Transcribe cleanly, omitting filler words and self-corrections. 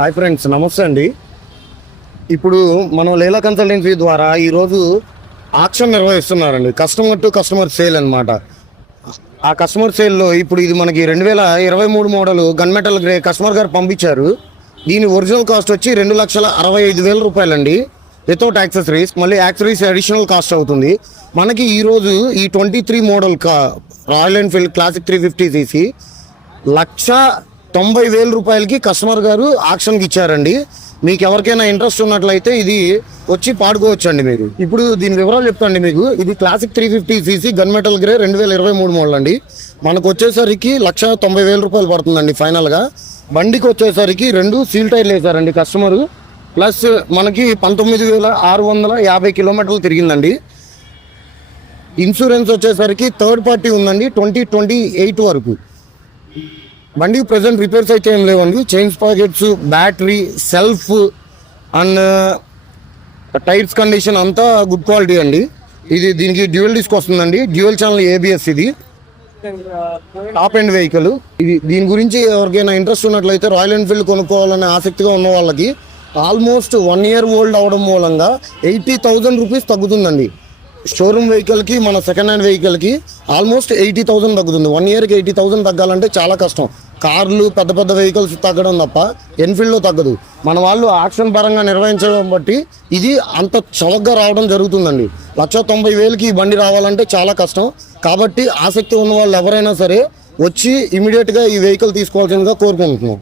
Hi friends, నమస్తే అండి. ఇప్పుడు మనం లీలా కన్సల్టెన్సీ ద్వారా ఈరోజు ఆక్షన్ నిర్వహిస్తున్నారండి. కస్టమర్ టు కస్టమర్ సేల్ అనమాట. ఆ కస్టమర్ సేల్లో ఇప్పుడు ఇది మనకి 2023 model gun metal grey customer గారు పంపించారు. దీని ఒరిజినల్ కాస్ట్ వచ్చి 2,65,000 రూపాయలండి, వితౌట్ యాక్సెసరీస్. మళ్ళీ యాక్సెసరీస్ అడిషనల్ కాస్ట్ అవుతుంది. మనకి ఈరోజు ఈ 23 model royal Enfield classic 350cc 1,90,000 రూపాయలకి కస్టమర్ గారు ఆక్షన్కి ఇచ్చారండి. మీకు ఎవరికైనా ఇంట్రెస్ట్ ఉన్నట్లయితే ఇది వచ్చి పాడుకోవచ్చు అండి. మీరు ఇప్పుడు దీని వివరాలు చెప్తాండి మీకు. ఇది classic 350cc gun metal grey 2023 model అండి. మనకు వచ్చేసరికి 1,90,000 రూపాయలు పడుతుందండి ఫైనల్గా. బండికి వచ్చేసరికి 2 సీల్ టైర్లు వేసారండి కస్టమరు. ప్లస్ మనకి 19,650 కిలోమీటర్లు తిరిగిందండి. ఇన్సూరెన్స్ వచ్చేసరికి థర్డ్ పార్టీ ఉందండి 2028 వరకు. బండికి ప్రజెంట్ రిపేర్స్ అయితే ఏం లేవండి. Chains pockets, battery, self and tyres condition అంతా గుడ్ క్వాలిటీ అండి. దీనికి డ్యూయల్ డిస్క్ వస్తుందండి, డ్యూయల్ ఛానల్ ABS. ఇది టాప్ ఎండ్ వెహికల్. దీని గురించి ఎవరికైనా ఇంట్రెస్ట్ ఉన్నట్లయితే రాయల్ ఎన్ఫీల్డ్ కొనుక్కోవాలనే ఆసక్తిగా ఉన్న వాళ్ళకి ఆల్మోస్ట్ 1 year ఓల్డ్ అవడం మూలంగా 80,000 రూపీస్ తగ్గుతుందండి. షోరూమ్ వెహికల్కి మన సెకండ్ హ్యాండ్ వెహికల్కి ఆల్మోస్ట్ 80,000 తగ్గుతుంది. 1 yearకి 80,000 తగ్గాలంటే చాలా కష్టం. కార్లు, పెద్ద పెద్ద వెహికల్స్ తగ్గడం తప్ప ఎన్ఫీల్డ్లో తగ్గదు. మన వాళ్ళు ఆక్షన్ పరంగా నిర్వహించడం బట్టి ఇది అంత చవకగా రావడం జరుగుతుందండి. 1,90,000కి ఈ బండి రావాలంటే చాలా కష్టం. కాబట్టి ఆసక్తి ఉన్న వాళ్ళు ఎవరైనా సరే వచ్చి ఇమీడియట్గా ఈ వెహికల్ తీసుకోవాల్సిందిగా కోరుకుంటున్నాం.